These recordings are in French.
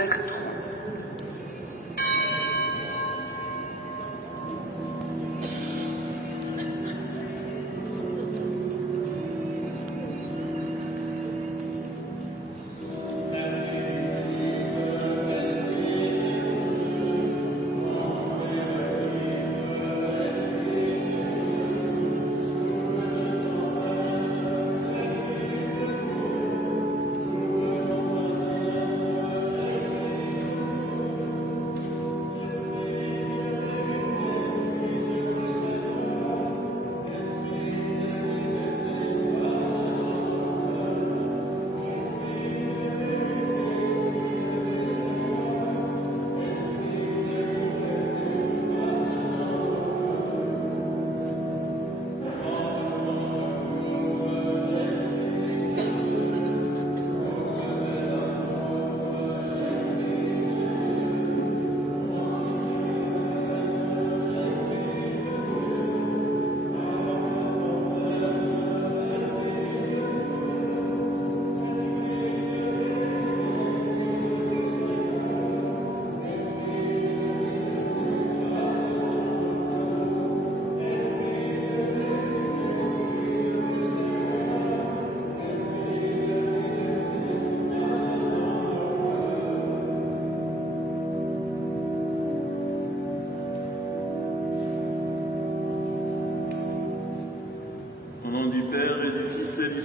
Bertrand.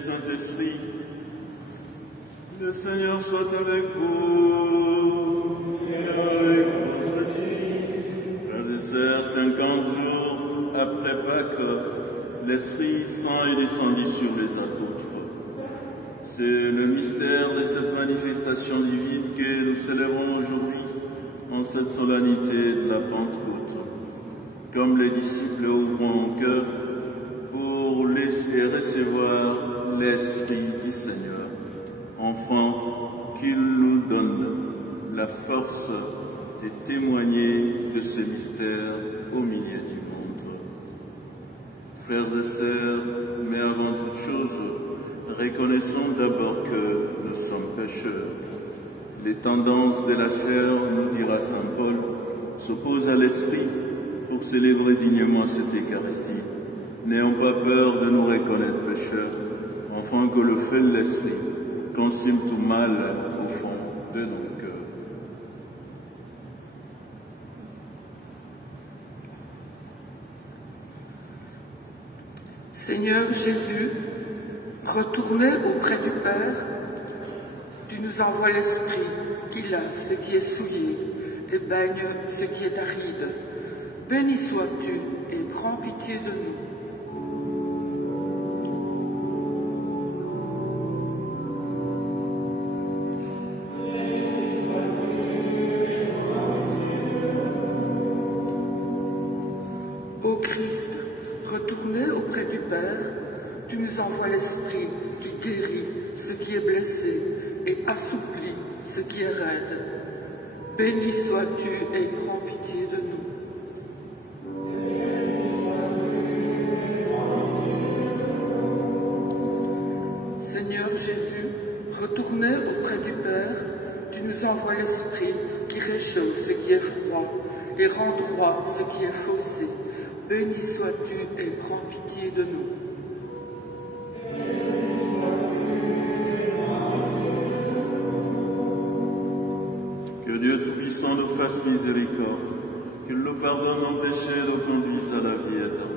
Saint-Esprit, le Seigneur soit avec vous et avec votre vie. Frères et sœurs, 50 jours après Pâques, l'Esprit Saint est descendu sur les apôtres. C'est le mystère de cette manifestation divine que nous célébrons aujourd'hui en cette solennité de la Pentecôte. Comme les disciples ouvrant cœur pour laisser recevoir l'Esprit du Seigneur, enfin qu'il nous donne la force de témoigner de ce mystère au milieu du monde. Frères et sœurs, mais avant toute chose, reconnaissons d'abord que nous sommes pécheurs. Les tendances de la chair, nous dira saint Paul, s'opposent à l'esprit pour célébrer dignement cette Eucharistie. N'ayons pas peur de nous reconnaître pécheurs, afin que le feu de l'Esprit consume tout mal au fond de nos cœurs. Seigneur Jésus, retourné auprès du Père, tu nous envoies l'Esprit qui lave ce qui est souillé et baigne ce qui est aride. Béni sois-tu et prends pitié de nous. Ô Christ, retourné auprès du Père, tu nous envoies l'Esprit qui guérit ce qui est blessé et assouplit ce qui est raide. Béni sois-tu et prends pitié de nous. Seigneur Jésus, retourné auprès du Père, tu nous envoies l'Esprit qui réchauffe ce qui est froid et rend droit ce qui est faussé. Béni sois-tu et prends pitié de nous. Que Dieu Tout-Puissant nous fasse miséricorde, qu'il nous pardonne nos péchés et nous conduise à la vie éternelle.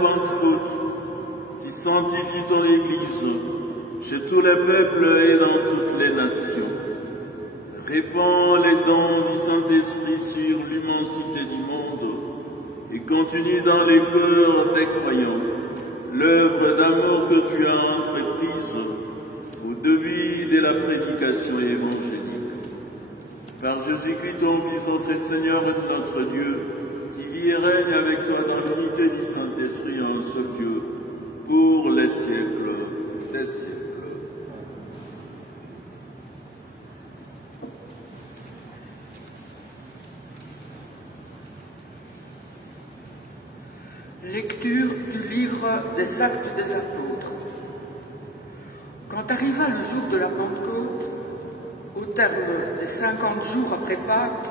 Pentecôte, tu sanctifies ton Église chez tous les peuples et dans toutes les nations. Répands les dons du Saint-Esprit sur l'immensité du monde et continue dans les cœurs des croyants l'œuvre d'amour que tu as entreprise au début de la prédication évangélique. Par Jésus-Christ, ton Fils, notre Seigneur et notre Dieu, qui vit et règne avec toi dans l'unité du Saint-Esprit, un seul Dieu, pour les siècles des siècles. Lecture du livre des Actes des Apôtres. Quand arriva le jour de la Pentecôte, au terme des 50 jours après Pâques,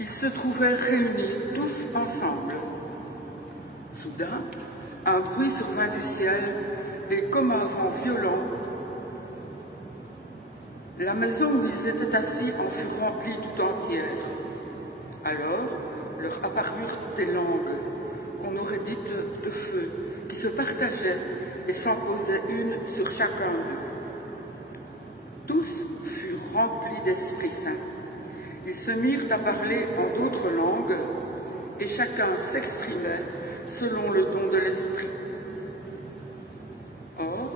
ils se trouvaient réunis tous ensemble. Soudain, un bruit survint du ciel et comme un vent violent, la maison où ils étaient assis en fut remplie tout entière. Alors leur apparurent des langues qu'on aurait dites de feu, qui se partageaient et s'en posaient une sur chacun d'eux. Tous furent remplis d'Esprit Saint. Ils se mirent à parler en d'autres langues et chacun s'exprimait selon le don de l'Esprit. Or,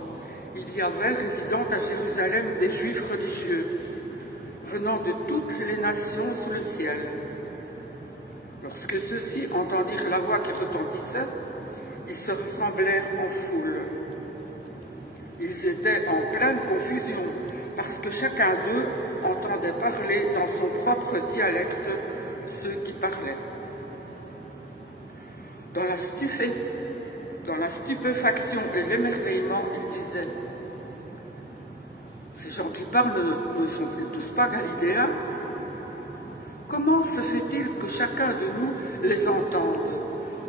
il y avait résidant à Jérusalem des Juifs religieux, venant de toutes les nations sous le ciel. Lorsque ceux-ci entendirent la voix qui retentissait, ils se rassemblèrent en foule. Ils étaient en pleine confusion, parce que chacun d'eux entendait parler dans son propre dialecte ceux qui parlaient. Dans la stupéfaction et l'émerveillement, ils disaient « Ces gens qui parlent ne sont-ils tous pas galiléens? Comment se fait-il que chacun de nous les entende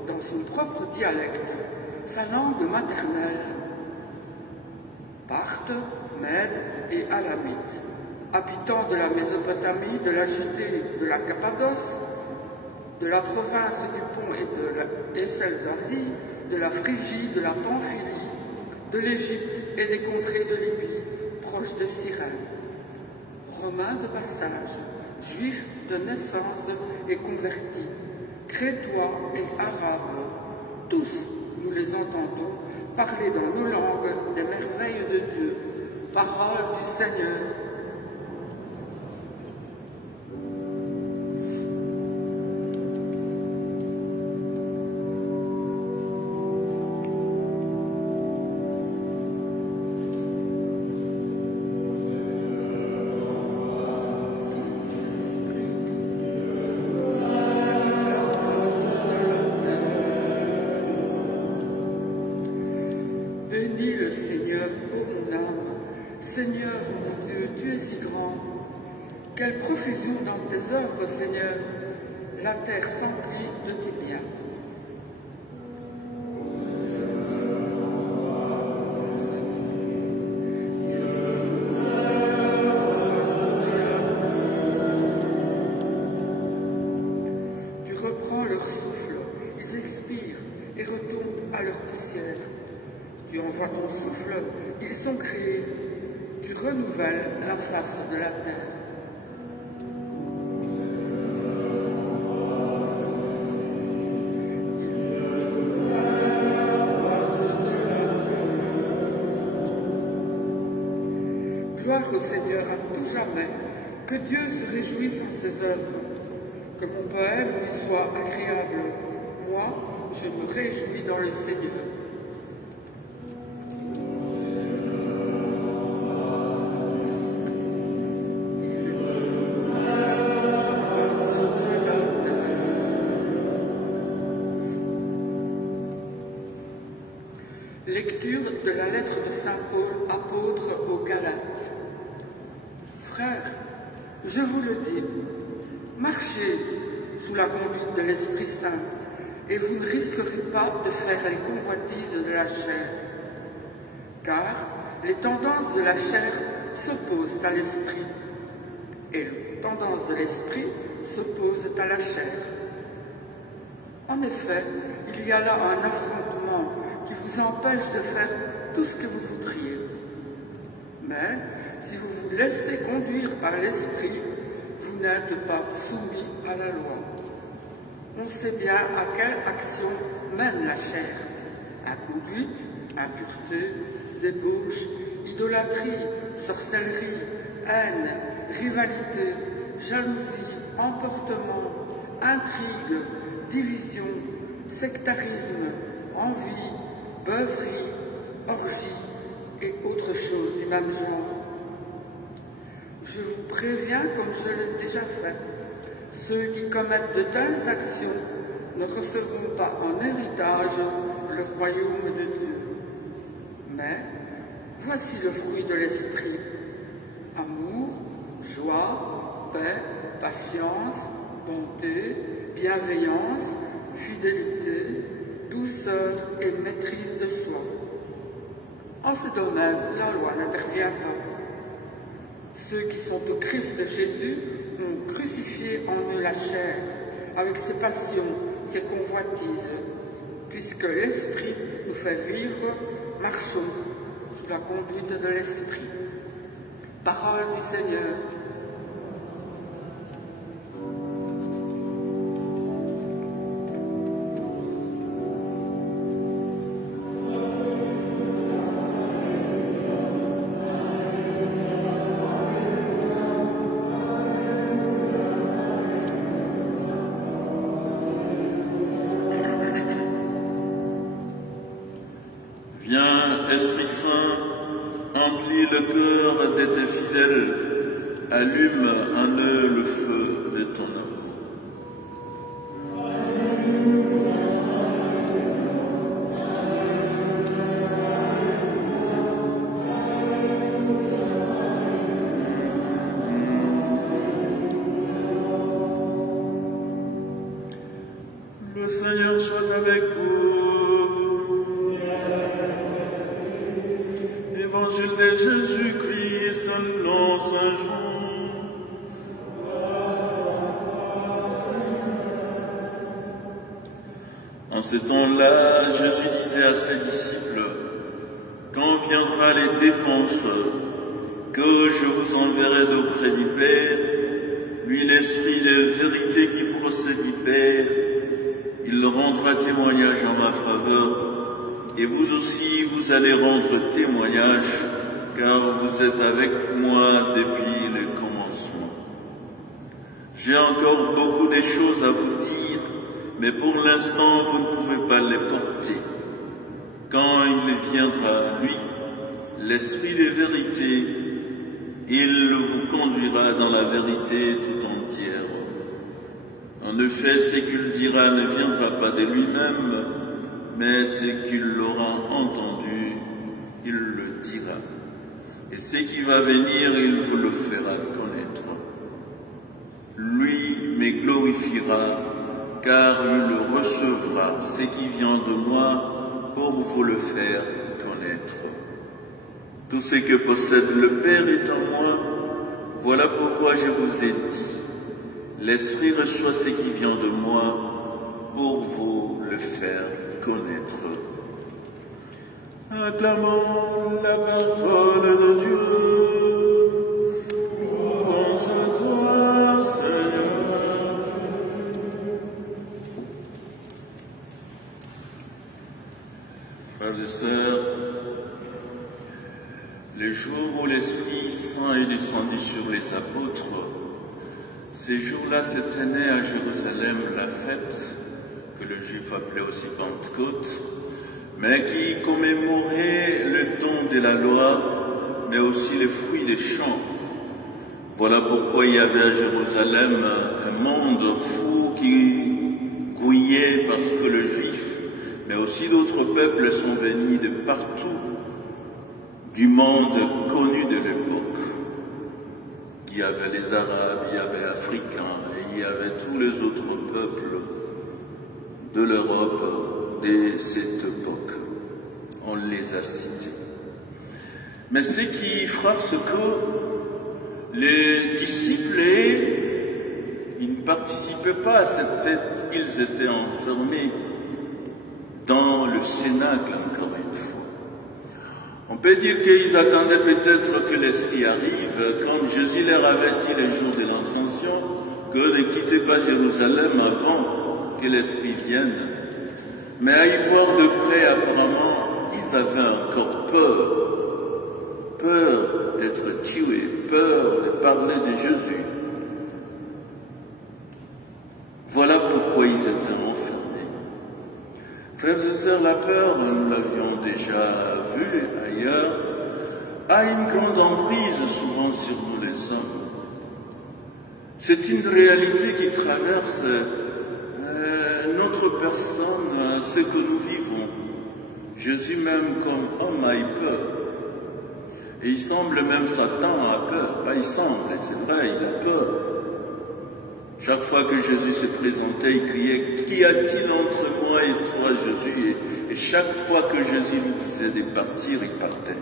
dans son propre dialecte, sa langue maternelle? Parthes, Mèdes et Alamites, habitants de la Mésopotamie, de la Judée, de la Cappadoce, de la province du Pont et celle d'Asie, de la Phrygie, de la Pamphylie, de l'Égypte et des contrées de Libye, proches de Cyrène, Romains de passage, Juifs de naissance et convertis, Crétois et Arabes, tous nous les entendons parler dans nos langues des merveilles de Dieu. Parole du Seigneur. Bénis le Seigneur, ô mon âme. Seigneur, mon Dieu, tu es si grand. Quelle profusion dans tes œuvres, Seigneur. La terre s'emplit de tes biens. Tu reprends leur souffle, ils expirent et retombent à leur poussière. Tu envoies ton souffle, ils sont créés. Tu renouvelles la face de la terre. Gloire au Seigneur à tout jamais, que Dieu se réjouisse en ses œuvres, que mon poème lui soit agréable. Moi, je me réjouis dans le Seigneur. Lecture de la lettre de Saint Paul, apôtre aux Galates. Frères, je vous le dis, marchez sous la conduite de l'Esprit Saint, et vous ne risquerez pas de faire les convoitises de la chair. Car les tendances de la chair s'opposent à l'Esprit, et les tendances de l'Esprit s'opposent à la chair. En effet, il y a là un affrontement qui vous empêche de faire tout ce que vous voudriez. Mais si vous vous laissez conduire par l'Esprit, vous n'êtes pas soumis à la loi. On sait bien à quelle action mène la chair: inconduite, impureté, débauche, idolâtrie, sorcellerie, haine, rivalité, jalousie, emportement, intrigue, division, sectarisme, envie, beuverie, orgie et autres choses du même genre. Je vous préviens, comme je l'ai déjà fait, ceux qui commettent de telles actions ne recevront pas en héritage le royaume de Dieu. Mais voici le fruit de l'esprit: amour, joie, paix, patience, bonté, bienveillance, fidélité, douceur et maîtrise de soi. En ce domaine, la loi n'intervient pas. Ceux qui sont au Christ Jésus ont crucifié en eux la chair, avec ses passions, ses convoitises. Puisque l'Esprit nous fait vivre, marchons sous la conduite de l'Esprit. Parole du Seigneur. Viens, Esprit Saint, emplis le cœur des infidèles, allume en eux le feu de ton amour. Le Seigneur soit avec vous. Évangile de Jésus-Christ selon Saint Jean. En ces temps-là, Jésus disait à ses disciples: quand viendra les défenseurs, que je vous enverrai d'auprès du Père, lui l'Esprit de vérité qui procède du Père, il rendra témoignage en ma faveur, et vous aussi vous allez rendre témoignage, car vous êtes avec moi depuis le commencement. J'ai encore beaucoup de choses à vous dire, mais pour l'instant vous ne pouvez pas les porter. Quand il viendra, lui, l'Esprit de vérité, il vous conduira dans la vérité tout entière. En effet, ce qu'il dira ne viendra pas de lui-même, mais ce qu'il aura entendu, il le dira. Et ce qui va venir, il vous le fera connaître. Lui me glorifiera, car il recevra ce qui vient de moi pour vous le faire connaître. Tout ce que possède le Père est en moi, voilà pourquoi je vous ai dit. L'Esprit reçoit ce qui vient de moi pour vous le faire connaître. Acclamons la parole de Dieu. Louange à toi, Seigneur. Frères et sœurs, le jour où l'Esprit Saint est descendu sur les apôtres, ces jours-là se tenait à Jérusalem la fête, que le Juif appelait aussi Pentecôte, mais qui commémorait le don de la loi, mais aussi les fruits des champs. Voilà pourquoi il y avait à Jérusalem un monde fou qui grouillait parce que le Juif, mais aussi d'autres peuples sont venus de partout du monde connu de l'époque. Il y avait les Arabes, il y avait les Africains, et il y avait tous les autres peuples de l'Europe de cette époque. On les a cités. Mais ce qui frappe, c'est que les disciples, ils ne participaient pas à cette fête, ils étaient enfermés dans le cénacle encore une fois. On peut dire qu'ils attendaient peut-être que l'Esprit arrive, comme Jésus leur avait dit le jour de l'Ascension, que ne quittez pas Jérusalem avant que l'Esprit vienne. Mais à y voir de près, apparemment, ils avaient encore peur d'être tués, peur de parler de Jésus. Voilà pourquoi ils étaient enfermés. Frères et sœurs, la peur, nous l'avions déjà vu ailleurs, a une grande emprise souvent sur nous les hommes. C'est une réalité qui traverse notre personne, ce que nous vivons. Jésus même comme homme a eu peur. Et il semble même Satan a peur. Pas il semble, c'est vrai, il a peur. Chaque fois que Jésus se présentait, il criait « Qu'y a-t-il entre moi et toi, Jésus ?» Et chaque fois que Jésus lui disait de partir, il partait.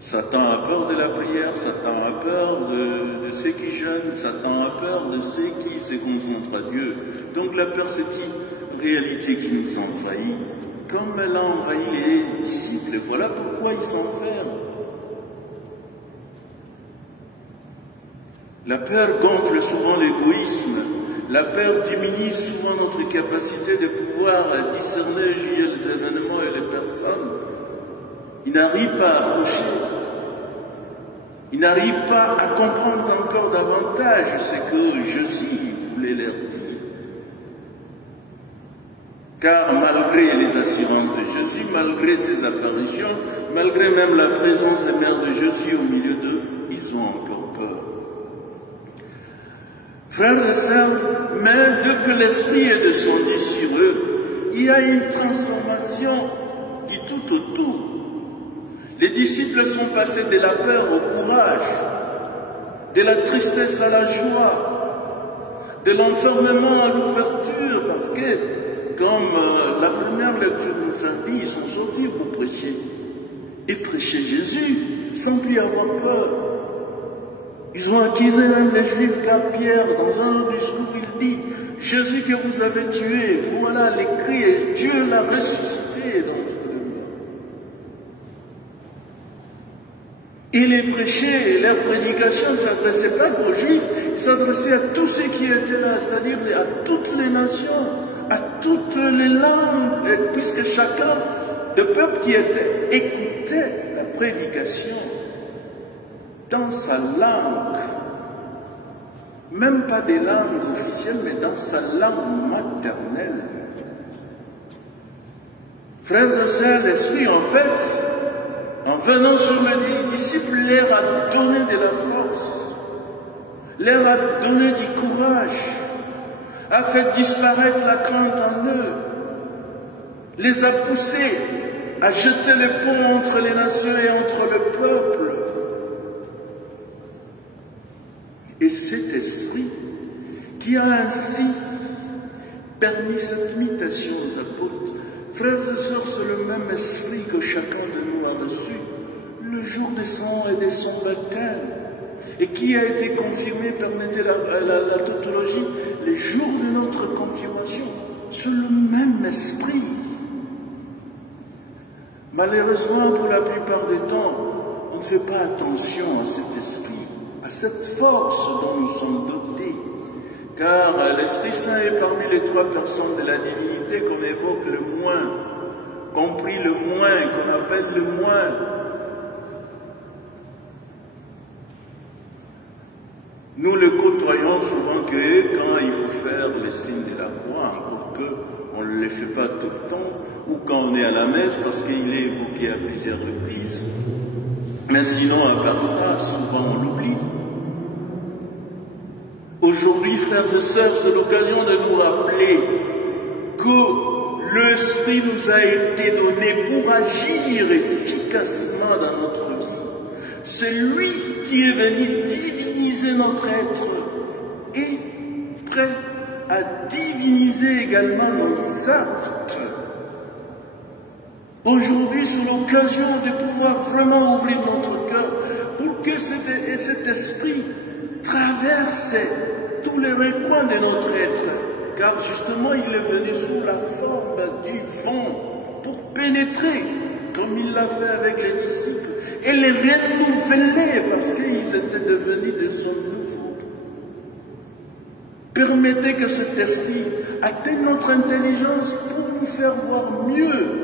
Satan a peur de la prière, Satan a peur de ceux qui jeûnent, Satan a peur de ceux qui se concentrent à Dieu. Donc la peur, c'est une réalité qui nous envahit, comme elle a envahi les disciples. Voilà pourquoi ils s'enferment. La peur gonfle souvent l'égoïsme. La peur diminue souvent notre capacité de pouvoir discerner, juger les événements et les personnes. Il n'arrive pas à approcher. Il n'arrive pas à comprendre encore davantage ce que Jésus voulait leur dire. Car malgré les assurances de Jésus, malgré ses apparitions, malgré même la présence des mères de Jésus au milieu d'eux, ils ont encore peur. Frères et sœurs, mais dès que l'Esprit est descendu sur eux, il y a une transformation du tout au tout. Les disciples sont passés de la peur au courage, de la tristesse à la joie, de l'enfermement à l'ouverture, parce que, comme la première lecture nous a dit, ils sont sortis pour prêcher. Et prêcher Jésus, sans plus avoir peur. Ils ont accusé même les Juifs, car Pierre, dans un autre discours, il dit « Jésus que vous avez tué, voilà l'écrit, et Dieu l'a ressuscité d'entre les morts. » Et les prêchés, leur prédication ne s'adressait pas qu'aux Juifs, ils s'adressaient à tous ceux qui étaient là, c'est-à-dire à toutes les nations, à toutes les langues, puisque chacun de peuple qui était écoutait la prédication dans sa langue, même pas des langues officielles, mais dans sa langue maternelle. Frères et sœurs, l'Esprit, en fait, en venant sur les disciples, leur a donné de la force, leur a donné du courage, a fait disparaître la crainte en eux, les a poussés à jeter le pont entre les nations et entre le peuple. Et cet esprit qui a ainsi permis cette mutation aux apôtres, frères et sœurs, c'est le même esprit que chacun de nous a reçu le jour de son et de son baptême, et qui a été confirmé, permettez la tautologie, les jours de notre confirmation. C'est le même esprit. Malheureusement, pour la plupart des temps, on ne fait pas attention à cet esprit, à cette force dont nous sommes dotés. Car l'Esprit Saint est parmi les trois personnes de la divinité qu'on évoque le moins, compris le moins, qu'on appelle le moins. Nous le côtoyons souvent que quand il faut faire le signe de la croix, encore que on ne le fait pas tout le temps, ou quand on est à la messe parce qu'il est évoqué à plusieurs reprises. Mais sinon, à part ça, souvent on l'oublie. Aujourd'hui, frères et sœurs, c'est l'occasion de nous rappeler que l'Esprit nous a été donné pour agir efficacement dans notre vie. C'est lui qui est venu diviniser notre être et prêt à diviniser également nos actes. Aujourd'hui, c'est l'occasion de pouvoir vraiment ouvrir notre cœur pour que cet esprit traverse tous les recoins de notre être, car justement il est venu sous la forme du vent pour pénétrer, comme il l'a fait avec les disciples, et les renouveler parce qu'ils étaient devenus des hommes nouveaux. Permettez que cet esprit atteigne notre intelligence pour nous faire voir mieux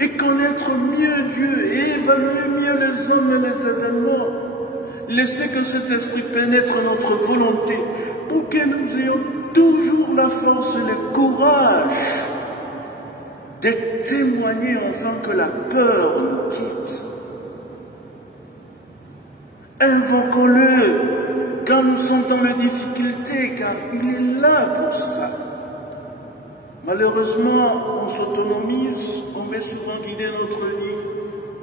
et connaître mieux Dieu et évaluer mieux les hommes et les événements. Laissez que cet esprit pénètre notre volonté pour que nous ayons toujours la force et le courage de témoigner enfin que la peur nous quitte. Invoquons-le quand nous sommes dans les difficultés, car il est là pour ça. Malheureusement, on s'autonomise, on veut souvent guider notre vie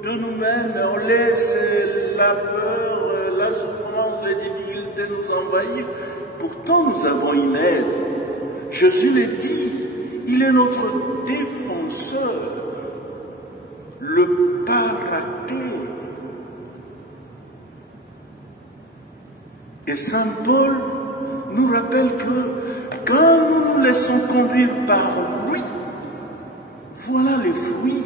de nous-mêmes, on laisse la peur, la souffrance, les difficultés nous envahir. Pourtant, nous avons une aide. Jésus le dit, il est notre défenseur, le paraclet. Et Saint Paul nous rappelle que quand nous nous laissons conduire par lui, voilà les fruits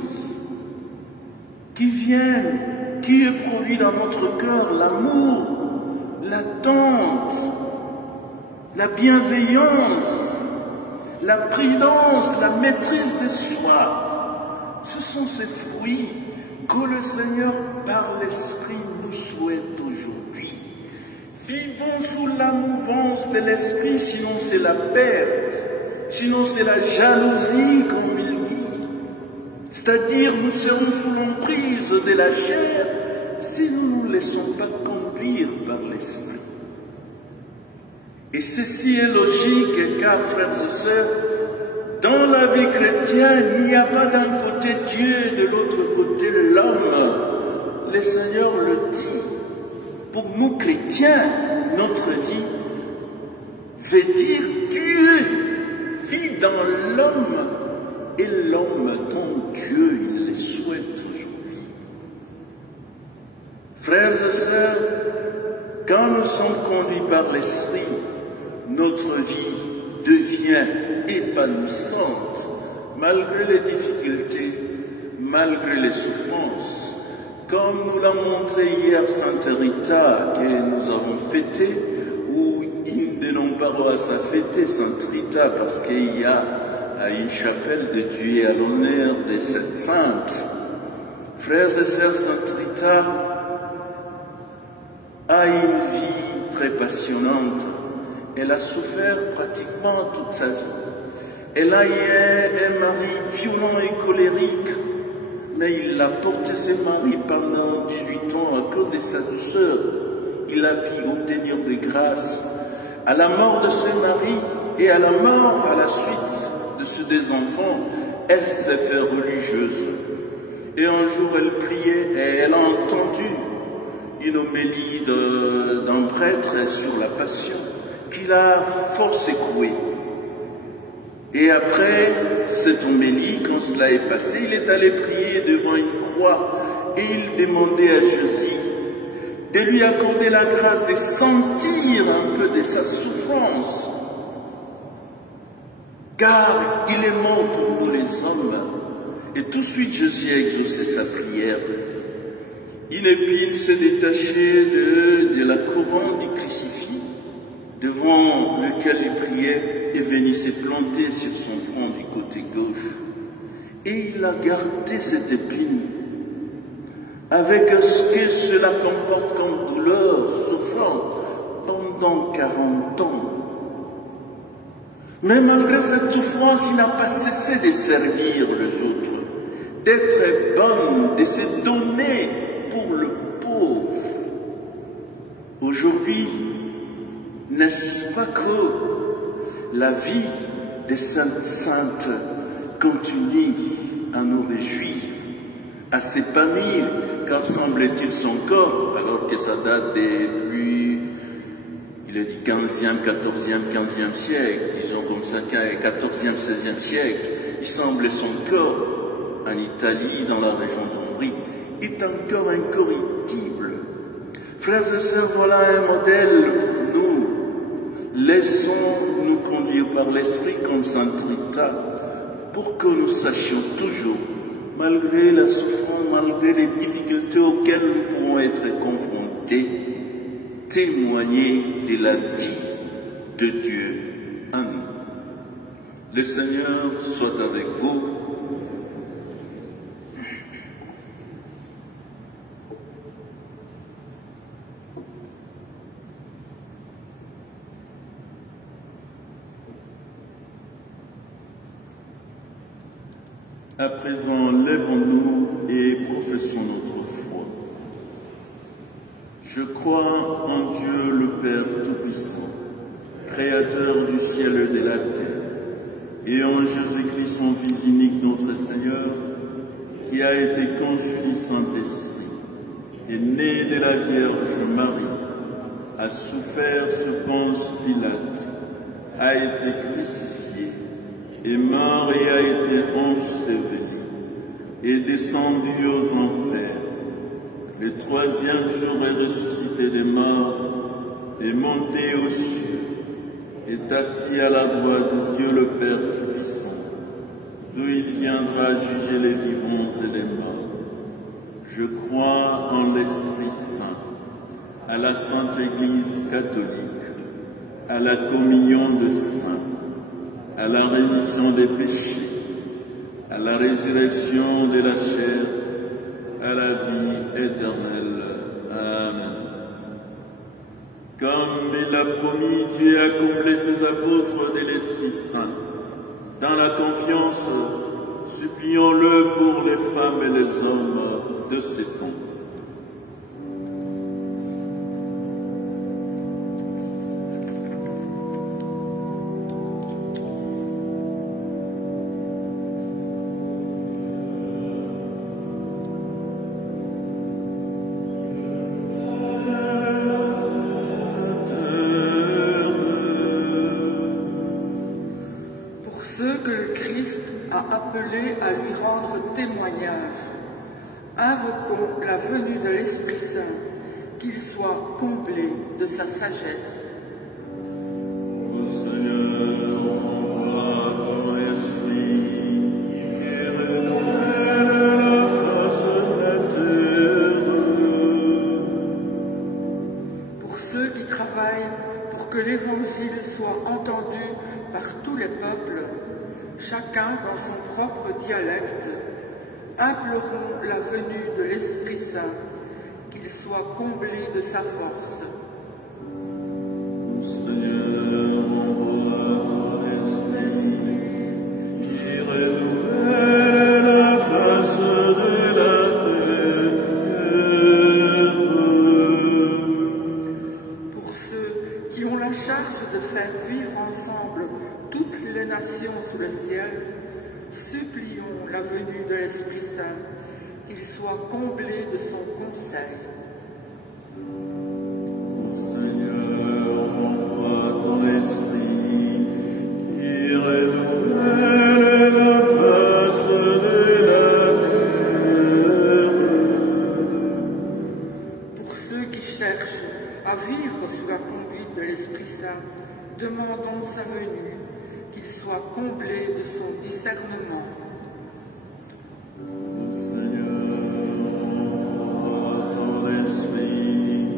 qui viennent, qui est produit dans notre cœur, l'amour, l'attente, la bienveillance, la prudence, la maîtrise de soi. Ce sont ces fruits que le Seigneur, par l'Esprit, nous souhaite aujourd'hui. Vivons sous la mouvance de l'esprit, sinon c'est la perte, sinon c'est la jalousie, comme il dit. C'est-à-dire, nous serons sous l'emprise de la chair si nous ne nous laissons pas conduire par l'esprit. Et ceci est logique, car, frères et sœurs, dans la vie chrétienne, il n'y a pas d'un côté Dieu et de l'autre côté l'homme. Le Seigneur le dit. Pour nous chrétiens, notre vie veut dire Dieu vit dans l'homme et l'homme dont Dieu il le souhaite aujourd'hui. Frères et sœurs, quand nous sommes conduits par l'Esprit, notre vie devient épanouissante malgré les difficultés, malgré les souffrances. Comme nous l'a montré hier Sainte Rita, que nous avons fêté, ou une de nos paroisses a fêté Sainte Rita, parce qu'il y a une chapelle dédiée à l'honneur de cette sainte. Frères et sœurs, Sainte Rita a une vie très passionnante. Elle a souffert pratiquement toute sa vie. Elle a eu un mari violent et colérique, mais il a porté ses maris pendant 18 ans à cause de sa douceur. Il a pu obtenir de grâce. À la mort de ses maris et à la mort, à la suite de ses deux enfants, elle s'est fait religieuse. Et un jour, elle priait et elle a entendu une homélie d'un prêtre sur la passion qui l'a fort secouée. Et après cette homélie, quand cela est passé, il est allé prier devant une croix et il demandait à Jésus de lui accorder la grâce de sentir un peu de sa souffrance. Car il est mort pour nous les hommes. Et tout de suite Jésus a exaucé sa prière. Une épine s'est détachée de la couronne du crucifix devant lequel il priait et venait se planter sur son front du côté gauche. Et il a gardé cette épine avec ce que cela comporte comme douleur, souffrance, pendant 40 ans. Mais malgré cette souffrance, il n'a pas cessé de servir les autres, d'être bon, de se donner pour le pauvre. Aujourd'hui, n'est-ce pas que la vie des saintes continue à nous réjouir, à s'épanouir, car semble-t-il son corps, alors que ça date depuis, il est dit 15e, 14e, 15e siècle, disons comme ça, 14e, 16e siècle, il semble son corps en Italie, dans la région d'Ombrie, est encore incorruptible. Frères et sœurs, voilà un modèle pour nous. Laissons-nous conduire par l'Esprit comme Sainte Rita, pour que nous sachions toujours, malgré la souffrance, malgré les difficultés auxquelles nous pourrons être confrontés, témoigner de la vie de Dieu en nous. Le Seigneur soit avec vous. À présent, lèvons-nous et professons notre foi. Je crois en Dieu le Père Tout-Puissant, Créateur du ciel et de la terre, et en Jésus-Christ, son Fils unique, notre Seigneur, qui a été conçu du Saint-Esprit, est né de la Vierge Marie, a souffert sous Ponce Pilate, a été crucifié, est mort et a été enseveli, est descendu aux enfers. Le troisième jour est ressuscité des morts, est monté aux cieux, est assis à la droite de Dieu le Père Tout-Puissant, d'où il viendra juger les vivants et les morts. Je crois en l'Esprit Saint, à la Sainte Église catholique, à la communion des saints, à la rémission des péchés, à la résurrection de la chair, à la vie éternelle. Amen. Comme il a promis, Dieu a comblé ses apôtres de l'Esprit Saint. Dans la confiance, supplions-le pour les femmes et les hommes de ses ponts. Appelés à lui rendre témoignage. Invoquons la venue de l'Esprit Saint, qu'il soit comblé de sa sagesse. Ô Seigneur, envoie ton esprit, qui renouvelle la face de la terre. Pour ceux qui travaillent pour que l'Évangile soit entendu par tous les peuples, chacun dans son propre dialecte, implorons la venue de l'Esprit Saint, qu'il soit comblé de sa force. Seigneur, envoie ton esprit, qui renouvelle la face de la terre. Pour ceux qui ont la charge de faire vivre ensemble toutes les nations sous le ciel, supplions la venue de l'Esprit Saint, qu'il soit comblé de son conseil. Seigneur, envoie ton esprit, qui renouvelle la face de la terre. Pour ceux qui cherchent à vivre sous la conduite de l'Esprit Saint, demandons sa venue, qu'il soit comblé de son discernement. Seigneur, envoie ton esprit,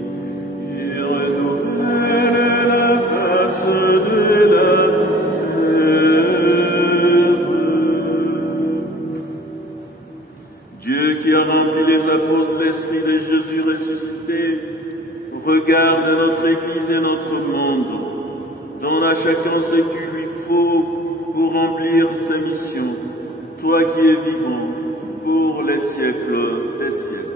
qui renouvelle la face de la terre. Dieu qui a rempli les apôtres de l'Esprit de Jésus ressuscité, regarde notre Église et notre monde, donne à chacun ce qu'il lui faut pour remplir sa mission, toi qui es vivant pour les siècles des siècles.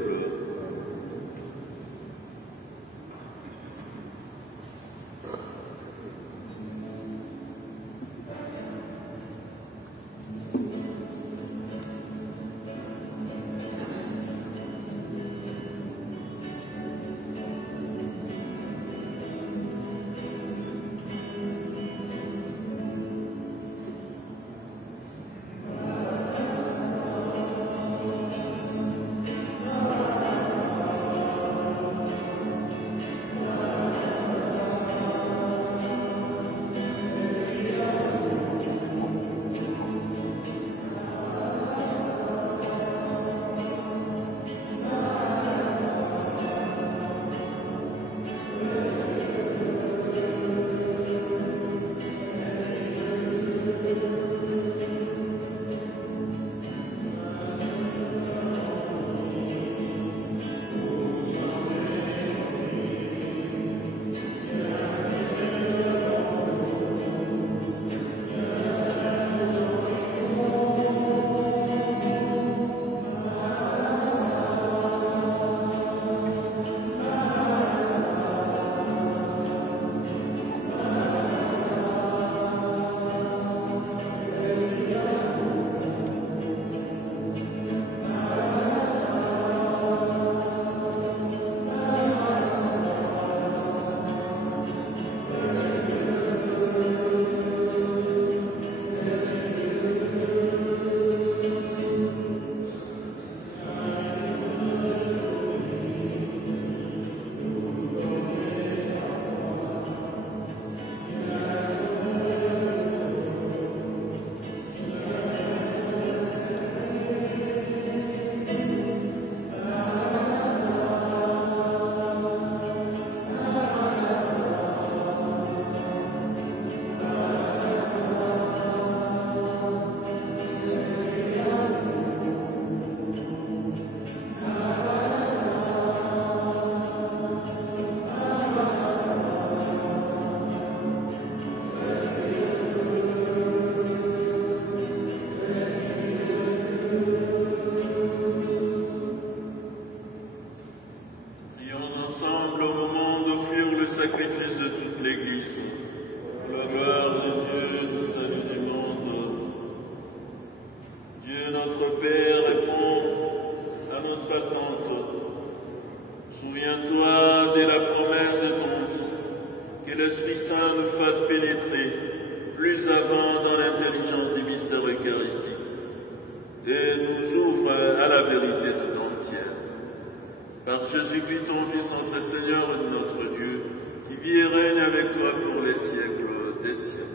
Par Jésus-Christ, ton Fils, notre Seigneur et notre Dieu, qui vit et règne avec toi pour les siècles des siècles.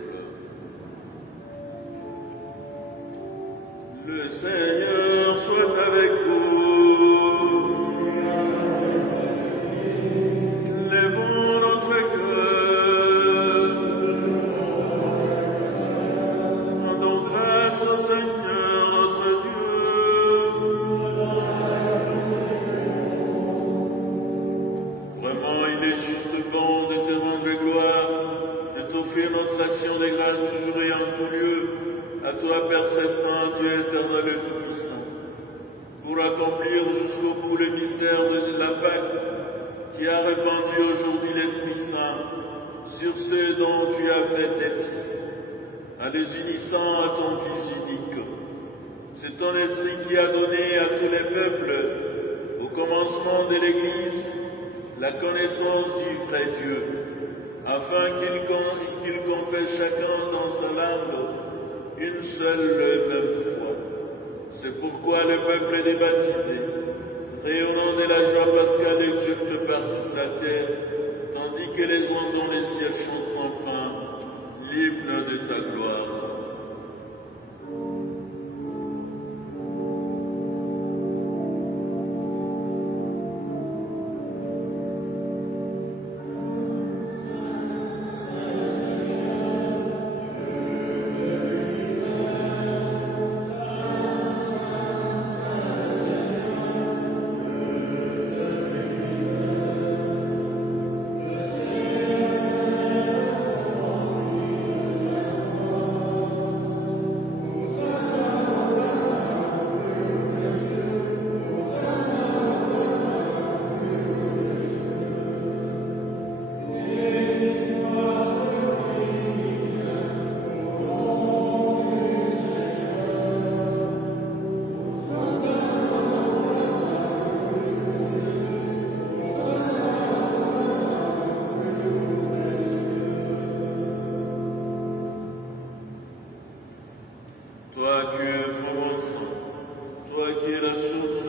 Le Seigneur soit avec vous. Lèvons notre cœur. Rendons grâce au Seigneur notre Dieu. Vraiment, il est juste bon de te rendre gloire, de t'offrir notre action de grâce toujours et en tout lieu. À toi, Père très saint, Dieu éternel et tout-puissant, pour accomplir jusqu'au bout le mystère de la Pâque, qui a répandu aujourd'hui l'Esprit Saint sur ceux dont tu as fait tes fils, en les unissant à ton Fils unique. C'est ton Esprit qui a donné à tous les peuples, au commencement de l'Église, la connaissance du vrai Dieu, afin qu'il confesse chacun dans sa langue une seule et même foi. C'est pourquoi le peuple est baptisé, rayonnant de la joie pascale exulte par toute la terre, tandis que les oiseaux dans les ciels chantent sans fin l'hymne de ta gloire. Toi qui es vraiment saint, toi qui es la source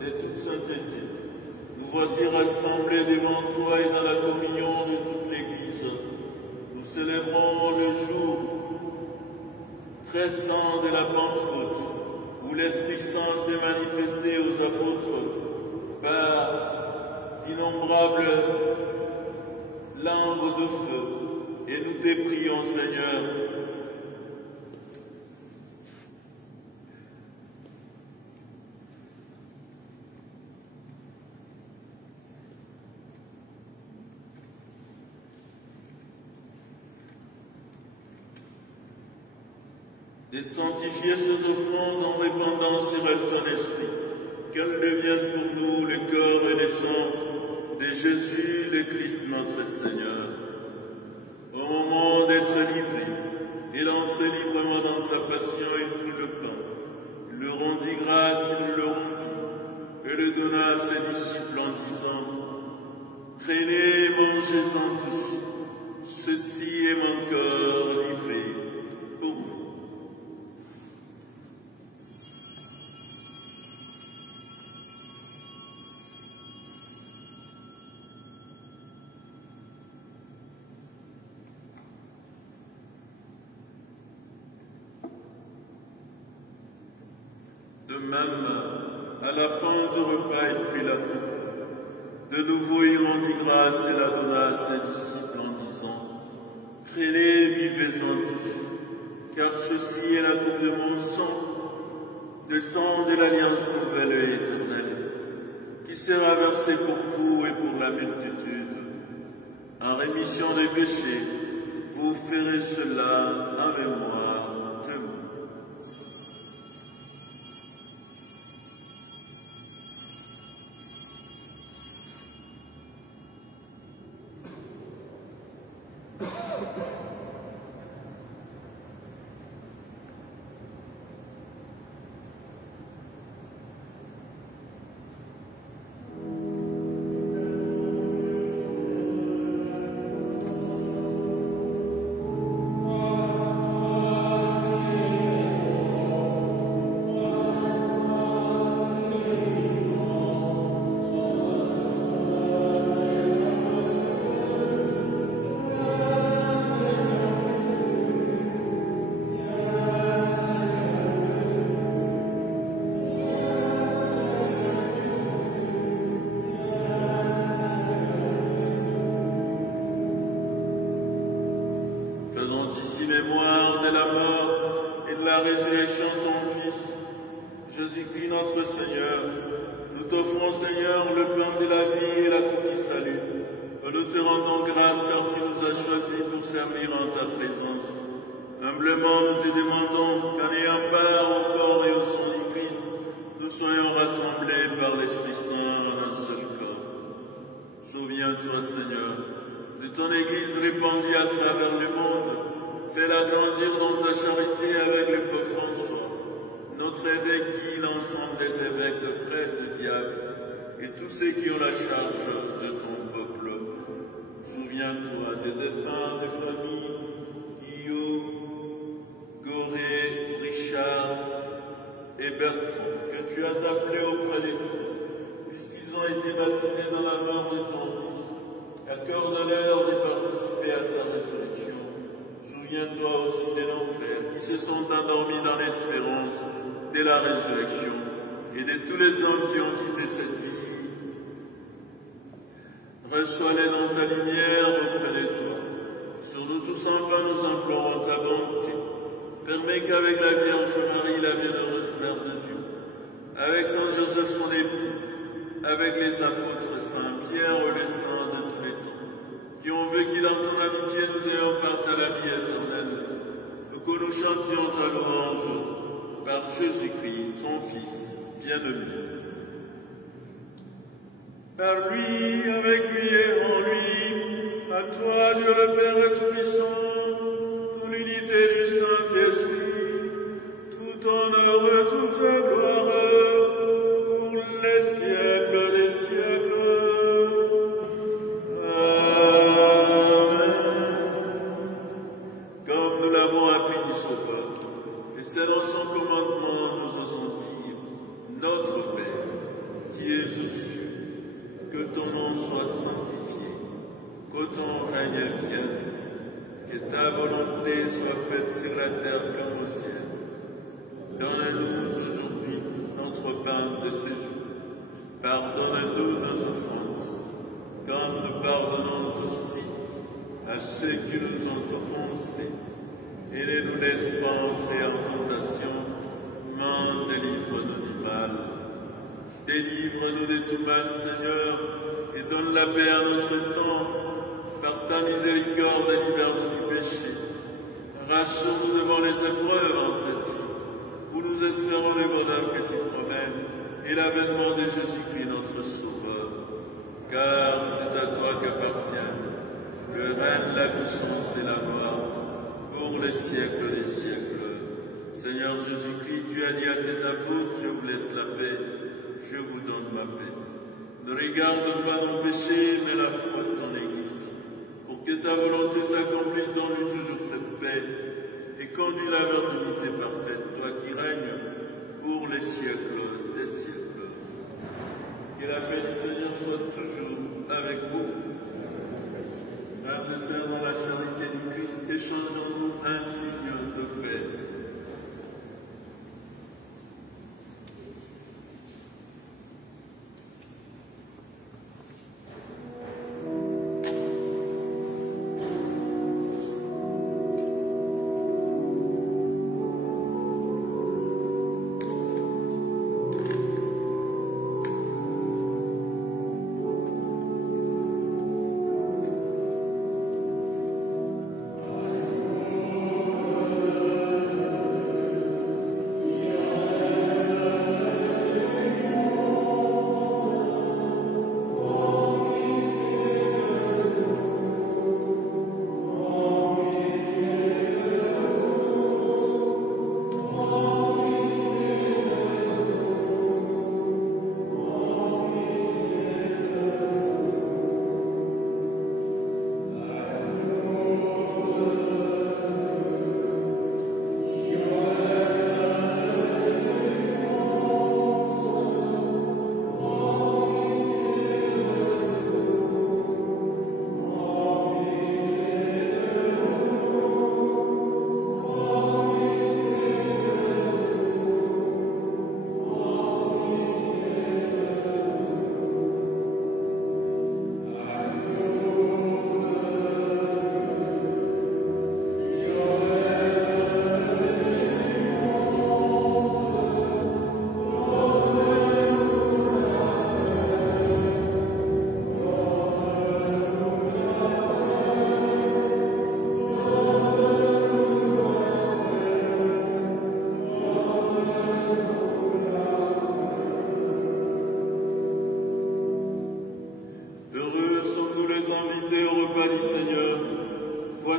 de toute sainteté, nous voici rassemblés devant toi et dans la communion de toute l'Église. Nous célébrons le jour très saint de la Pentecôte, où l'Esprit Saint s'est manifesté aux apôtres par d'innombrables langues de feu. Et nous te prions, Seigneur, de sanctifier ces offrandes en répandant sur elles ton esprit, qu'elles deviennent pour nous le corps et le sang de Jésus, le Christ notre Seigneur. Au moment d'être livré, il entre librement dans sa passion et prit le pain. Il le rendit grâce, il le rompit et le donna à ses disciples en disant : Prenez et mangez-en tous, ceci est mon corps livré pour vous. De même, à la fin du repas, il prit la coupe. De nouveau, il rendit grâce et la donna à ses disciples en disant : Prenez et buvez-en tous, car ceci est la coupe de mon sang, le sang de l'alliance nouvelle et éternelle, qui sera versé pour vous et pour la multitude. En rémission des péchés, vous ferez cela en mémoire de moi. t'offrons, Seigneur, le pain de la vie et la coupe qui salue. Nous te rendons grâce car tu nous as choisis pour servir en ta présence. Humblement, nous te demandons qu'en ayant part au corps et au sang du Christ, nous soyons rassemblés par l'Esprit Saint en un seul corps. Souviens-toi, Seigneur, de ton Église répandue à travers le monde. Fais-la grandir dans ta charité avec le pape François, notre évêque Guy, l'ensemble des évêques, de prêtres, de diables, et tous ceux qui ont la charge de ton peuple. Souviens-toi des défunts de famille, Guillaume, Gorée, Richard et Bertrand, que tu as appelés auprès de nous, puisqu'ils ont été baptisés dans la mort de ton Fils. Accorde-leur de participer à sa résurrection. Souviens-toi aussi de nos frères qui se sont endormis dans l'espérance de la résurrection et de tous les hommes qui ont quitté cette vie. Reçois-les dans ta lumière auprès de toi. Sur nous tous enfin nous implorons ta bonté. Permets qu'avec la Vierge Marie, la bienheureuse Mère de Dieu, avec Saint Joseph son époux, avec les apôtres Saint Pierre et les saints de tous les temps, qui ont vécu dans ton amitié, nous ayons part à la vie éternelle, que nous chantions ta louange par Jésus-Christ, ton Fils bien-aimé. Par lui, avec lui et en lui, à toi, Dieu le Père Tout-Puissant, dans l'unité du Saint-Esprit, tout honneur et toute gloire, pour les siècles des siècles. Amen. Comme nous l'avons appris du Sauveur, et selon son commandement, nous osons dire, notre Père, qui es aux cieux, que ton nom soit sanctifié, que ton règne vienne, que ta volonté soit faite sur la terre comme au ciel. Donne-nous aujourd'hui notre pain de ce jour. Pardonne-nous nos offenses, comme nous pardonnons aussi à ceux qui nous ont offensés. Et ne nous laisse pas entrer en tentation, mais délivre-nous du mal. Délivre-nous de tout mal, Seigneur, et donne la paix à notre temps, par ta miséricorde et libère-nous du péché. Rassure-nous devant les épreuves en cette vie, où nous espérons le bonheur que tu promènes, et l'avènement de Jésus-Christ, notre Sauveur. Car c'est à toi qu'appartiennent le règne, la puissance et la gloire, pour les siècles des siècles. Seigneur Jésus-Christ, tu as dit à tes apôtres, je vous laisse la paix, je vous donne ma paix. Ne regarde pas nos péchés, mais la foi de ton Église, pour que ta volonté s'accomplisse dans lui toujours cette paix, et conduis-la vers l'unité parfaite, toi qui règnes pour les siècles des siècles. Que la paix du Seigneur soit toujours avec vous. Frères et sœurs, dans la charité du Christ, échangeons-nous un signe de paix.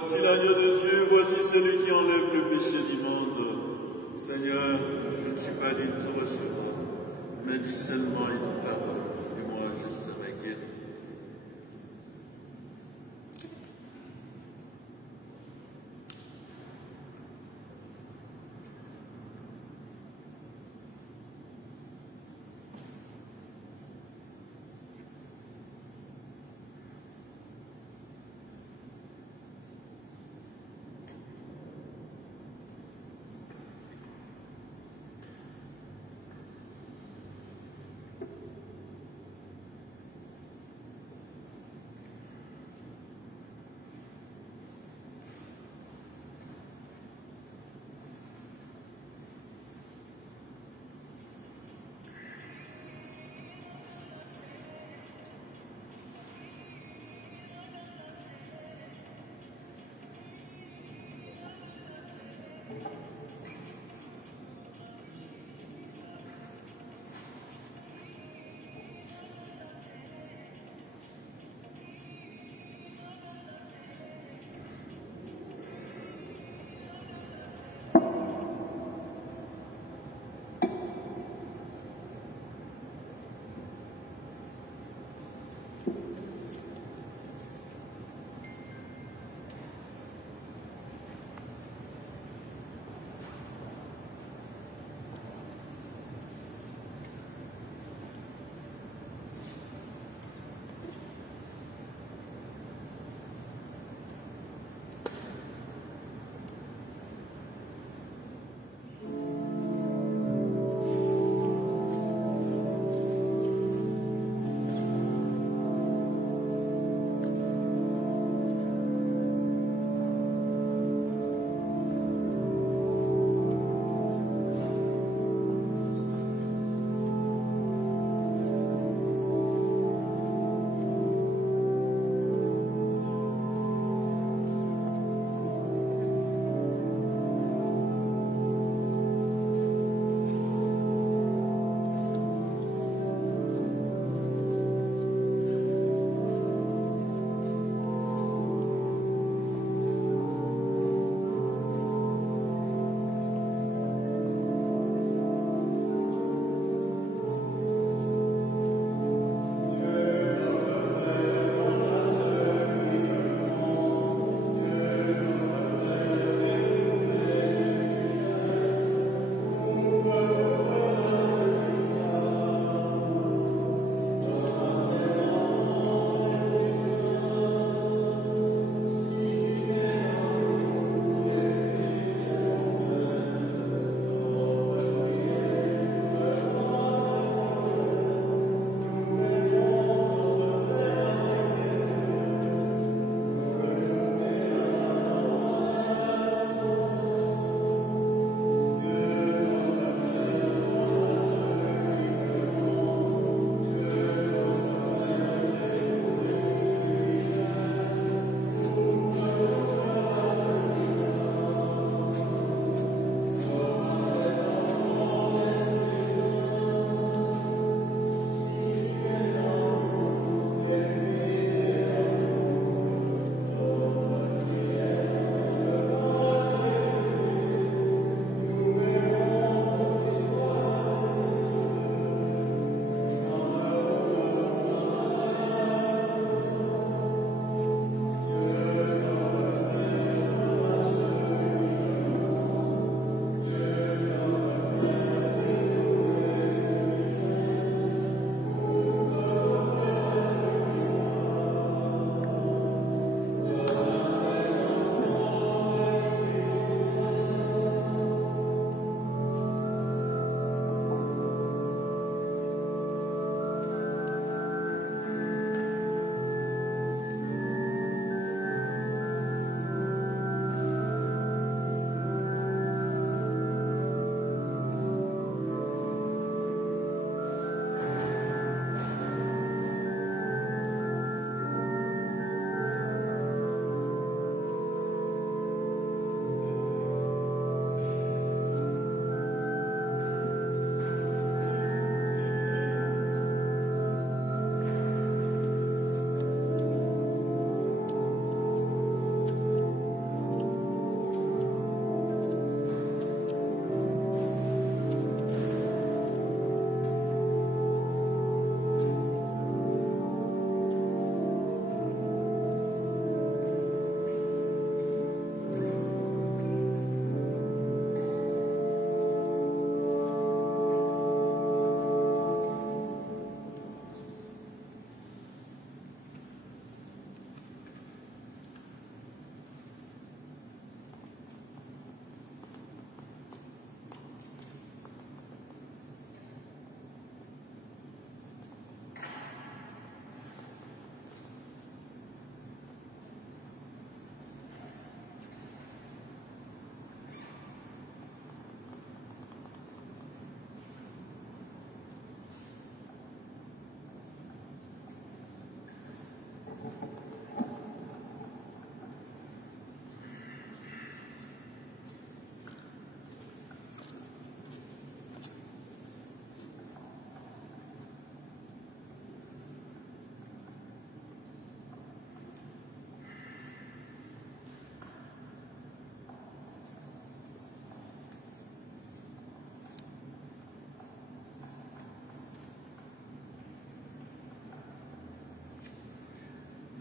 Voici l'agneau de Dieu, voici celui qui enlève le péché du monde. Seigneur, je ne suis pas digne de te recevoir, mais dis seulement une parole, et moi je serai guéri.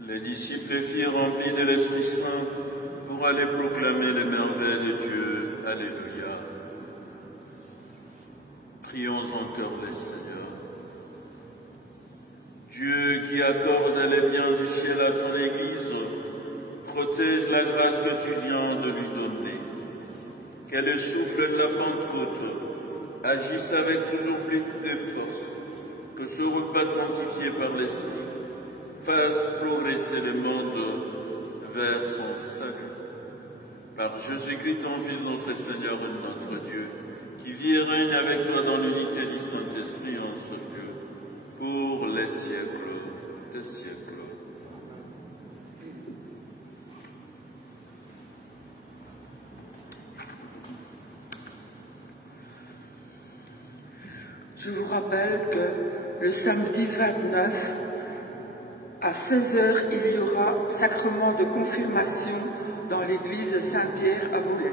Les disciples les firent remplis de l'Esprit Saint pour aller proclamer les merveilles de Dieu. Alléluia. Prions encore le Seigneur. Dieu qui accorde les biens du ciel à ton Église, protège la grâce que tu viens de lui donner. Qu'elle souffle de la Pentecôte agisse avec toujours plus de force, que ce repas sanctifié par l'Esprit fasse progresser le monde vers son salut. Par Jésus-Christ, ton Fils, notre Seigneur et notre Dieu, qui vit et règne avec toi dans l'unité du Saint-Esprit, en ce Dieu, pour les siècles des siècles. Je vous rappelle que le samedi 29, à 16h, il y aura sacrement de confirmation dans l'église Saint-Pierre à Boulay.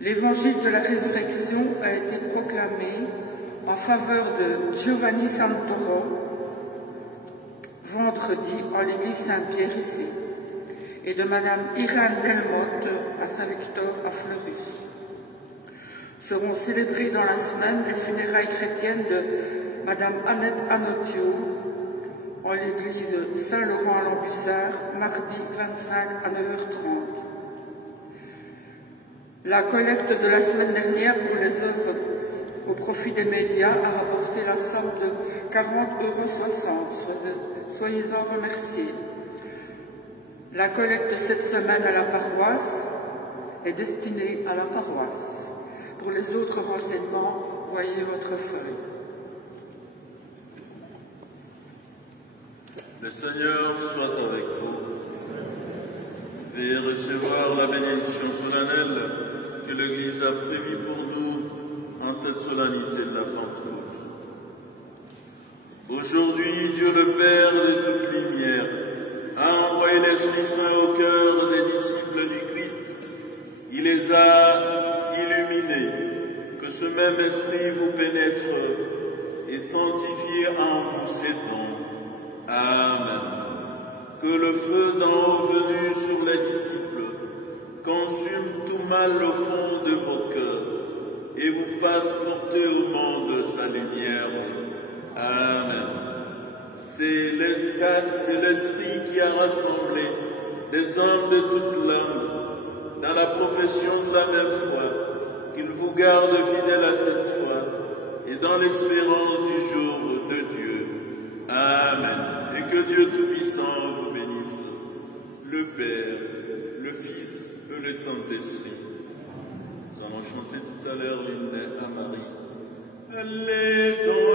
L'évangile de la résurrection a été proclamé en faveur de Giovanni Santoro vendredi en l'église Saint-Pierre ici et de Madame Irène Delmotte à Saint-Victor à Fleurus. Seront célébrées dans la semaine les funérailles chrétiennes de Madame Annette Anotio en l'église Saint-Laurent à Lambussard, mardi 25 à 9h30. La collecte de la semaine dernière pour les œuvres au profit des médias a rapporté la somme de 40,60 €. Soyez-en remerciés. La collecte de cette semaine à la paroisse est destinée à la paroisse. Pour les autres renseignements, voyez votre feuille. Le Seigneur soit avec vous. Veuillez recevoir la bénédiction solennelle que l'Église a prévue pour nous en cette solennité de la Pentecôte. Aujourd'hui, Dieu le Père de toute lumière a envoyé l'Esprit Saint au cœur des disciples du Christ. Il les a illuminés. Que ce même Esprit vous pénètre et sanctifie en vous ses dons. Amen. Que le feu d'en haut venu sur les disciples consume tout mal au fond de vos cœurs et vous fasse porter au monde sa lumière. Amen. C'est l'Esprit qui a rassemblé des hommes de toute langue dans la profession de la même foi, qu'il vous garde fidèle à cette foi et dans l'espérance du jour de Dieu. Amen. Et que Dieu Tout-Puissant vous bénisse, le Père, le Fils et le Saint-Esprit. Nous allons chanter tout à l'heure l'hymne à Marie. Alléluia.